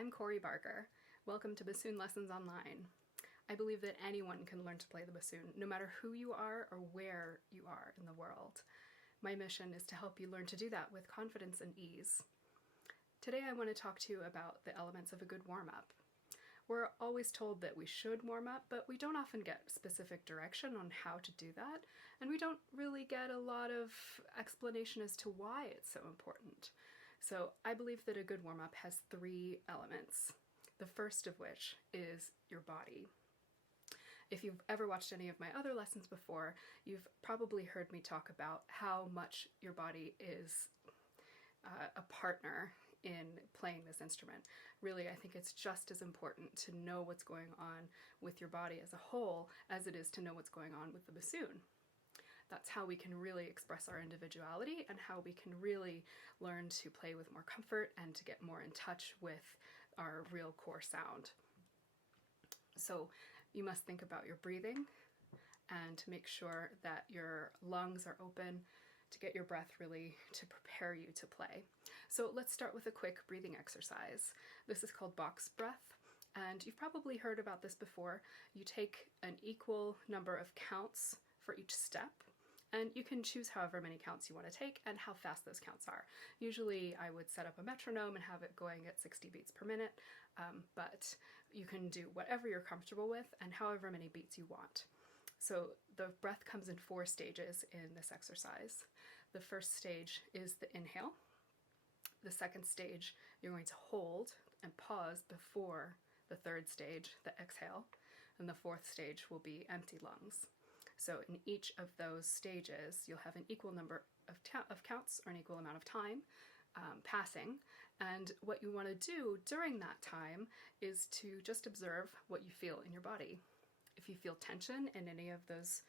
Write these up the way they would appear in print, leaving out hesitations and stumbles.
I'm Corey Barker. Welcome to Bassoon Lessons Online. I believe that anyone can learn to play the bassoon, no matter who you are or where you are in the world. My mission is to help you learn to do that with confidence and ease. Today I want to talk to you about the elements of a good warm-up. We're always told that we should warm up, but we don't often get specific direction on how to do that, and we don't really get a lot of explanation as to why it's so important. So I believe that a good warm-up has three elements, the first of which is your body. If you've ever watched any of my other lessons before, you've probably heard me talk about how much your body is a partner in playing this instrument. Really, I think it's just as important to know what's going on with your body as a whole as it is to know what's going on with the bassoon. That's how we can really express our individuality and how we can really learn to play with more comfort and to get more in touch with our real core sound. So you must think about your breathing and to make sure that your lungs are open to get your breath really to prepare you to play. So let's start with a quick breathing exercise. This is called box breath, and you've probably heard about this before. You take an equal number of counts for each step, and you can choose however many counts you want to take and how fast those counts are. Usually I would set up a metronome and have it going at 60 beats per minute, but you can do whatever you're comfortable with and however many beats you want. So the breath comes in 4 stages in this exercise. The first stage is the inhale. The second stage you're going to hold and pause before the third stage, the exhale. And the fourth stage will be empty lungs. So in each of those stages, you'll have an equal number of counts or an equal amount of time passing. And what you want to do during that time is to just observe what you feel in your body. If you feel tension in any of those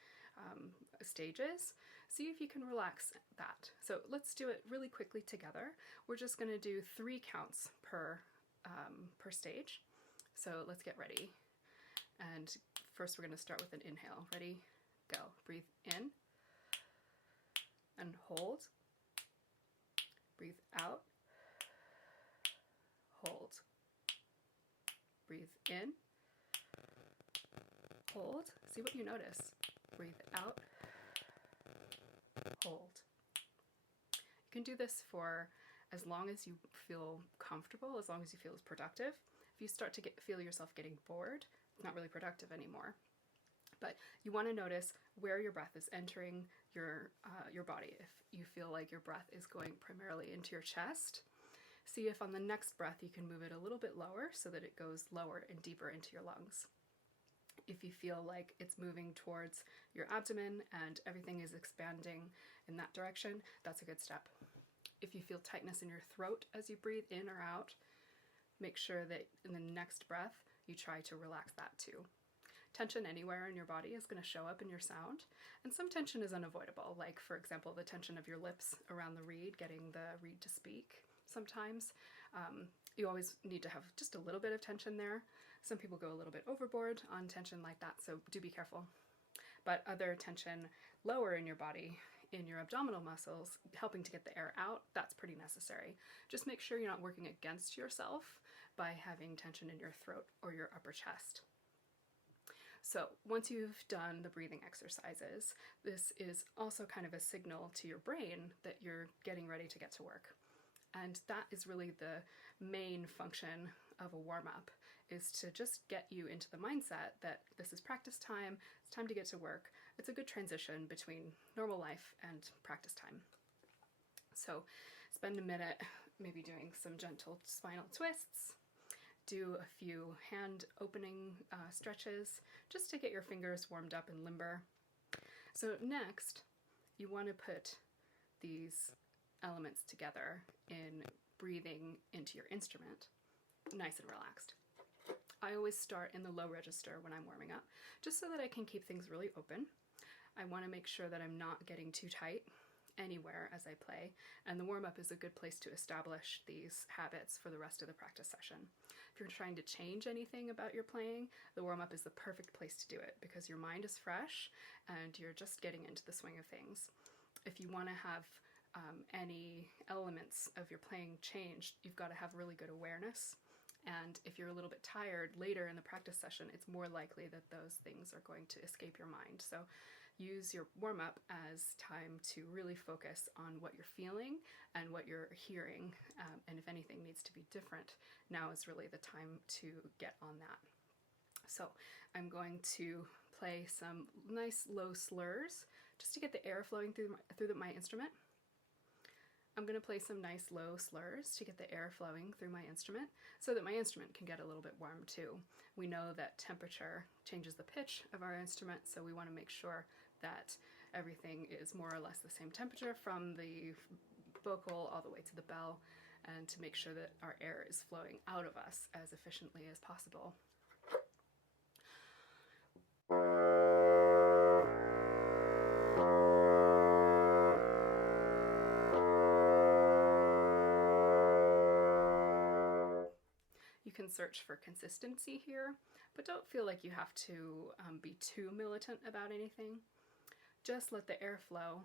stages, see if you can relax that. So let's do it really quickly together. We're just going to do 3 counts per stage. So let's get ready. And first we're going to start with an inhale. Ready? Go. Breathe in and hold. Breathe out. Hold. Breathe in. Hold. See what you notice. Breathe out. Hold. You can do this for as long as you feel comfortable, as long as you feel it's productive. If you start to feel yourself getting bored, it's not really productive anymore. But you want to notice where your breath is entering your body. If you feel like your breath is going primarily into your chest, see if on the next breath you can move it a little bit lower so that it goes lower and deeper into your lungs. If you feel like it's moving towards your abdomen and everything is expanding in that direction, that's a good step. If you feel tightness in your throat as you breathe in or out, make sure that in the next breath you try to relax that too. Tension anywhere in your body is going to show up in your sound, and some tension is unavoidable, like for example the tension of your lips around the reed, getting the reed to speak sometimes. You always need to have just a little bit of tension there. Some people go a little bit overboard on tension like that, so do be careful. But other tension lower in your body, in your abdominal muscles, helping to get the air out, that's pretty necessary. Just make sure you're not working against yourself by having tension in your throat or your upper chest. So once you've done the breathing exercises, this is also kind of a signal to your brain that you're getting ready to get to work. And that is really the main function of a warm-up, is to just get you into the mindset that this is practice time, it's time to get to work. It's a good transition between normal life and practice time. So spend a minute maybe doing some gentle spinal twists. Do a few hand opening stretches just to get your fingers warmed up and limber. So next, you want to put these elements together in breathing into your instrument, nice and relaxed. I always start in the low register when I'm warming up, just so that I can keep things really open. I want to make sure that I'm not getting too tight anywhere as I play, and the warm-up is a good place to establish these habits for the rest of the practice session. If you're trying to change anything about your playing, the warm-up is the perfect place to do it because your mind is fresh and you're just getting into the swing of things. If you want to have any elements of your playing changed, you've got to have really good awareness And if you're a little bit tired later in the practice session, it's more likely that those things are going to escape your mind. So use your warm-up as time to really focus on what you're feeling and what you're hearing, and if anything needs to be different, now is really the time to get on that. So I'm going to play some nice low slurs just to get the air flowing through my instrument. I'm going to play some nice low slurs to get the air flowing through my instrument so that my instrument can get a little bit warm too. We know that temperature changes the pitch of our instrument, so we want to make sure that everything is more or less the same temperature from the vocal all the way to the bell, and to make sure that our air is flowing out of us as efficiently as possible. You can search for consistency here, but don't feel like you have to be too militant about anything. Just let the air flow.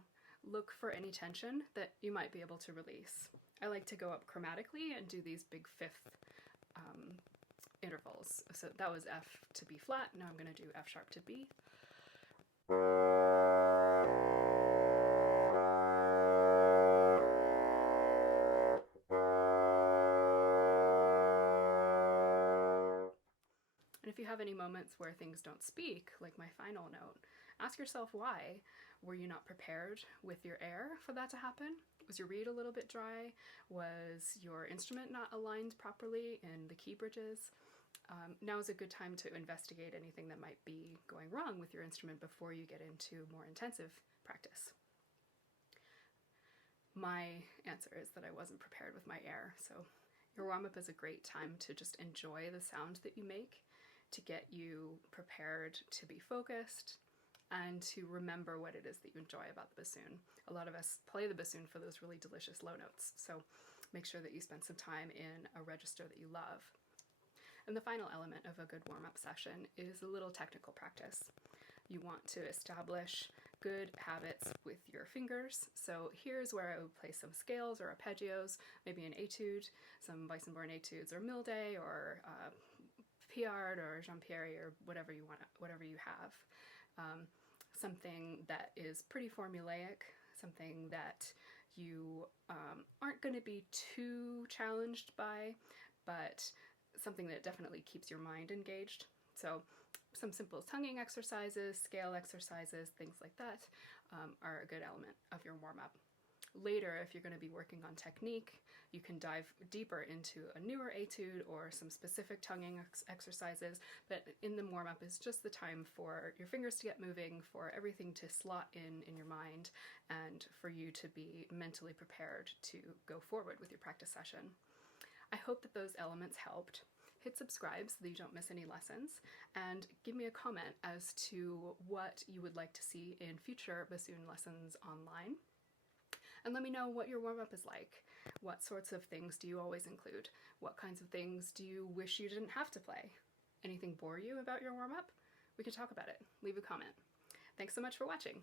Look for any tension that you might be able to release. I like to go up chromatically and do these big fifth intervals. So that was F to B flat, now I'm going to do F sharp to B. And if you have any moments where things don't speak, like my final note, ask yourself why. Were you not prepared with your air for that to happen? Was your reed a little bit dry? Was your instrument not aligned properly in the key bridges? Now is a good time to investigate anything that might be going wrong with your instrument before you get into more intensive practice. My answer is that I wasn't prepared with my air, so your warm-up is a great time to just enjoy the sound that you make, to get you prepared to be focused, and to remember what it is that you enjoy about the bassoon. A lot of us play the bassoon for those really delicious low notes, so make sure that you spend some time in a register that you love. And the final element of a good warm-up session is a little technical practice. You want to establish good habits with your fingers. So here's where I would play some scales or arpeggios, maybe an etude, some Weissenborn etudes or Milde or Piard or Jean-Pierre or whatever you want, whatever you have. Something that is pretty formulaic, something that you aren't going to be too challenged by, but something that definitely keeps your mind engaged. So some simple tonguing exercises, scale exercises, things like that are a good element of your warm-up. Later, if you're going to be working on technique, you can dive deeper into a newer etude or some specific tonguing exercises, but in the warm-up is just the time for your fingers to get moving, for everything to slot in your mind, and for you to be mentally prepared to go forward with your practice session. I hope that those elements helped. Hit subscribe so that you don't miss any lessons, and give me a comment as to what you would like to see in future bassoon lessons online. And let me know what your warm-up is like. What sorts of things do you always include? What kinds of things do you wish you didn't have to play? Anything bore you about your warm-up? We can talk about it. Leave a comment. Thanks so much for watching.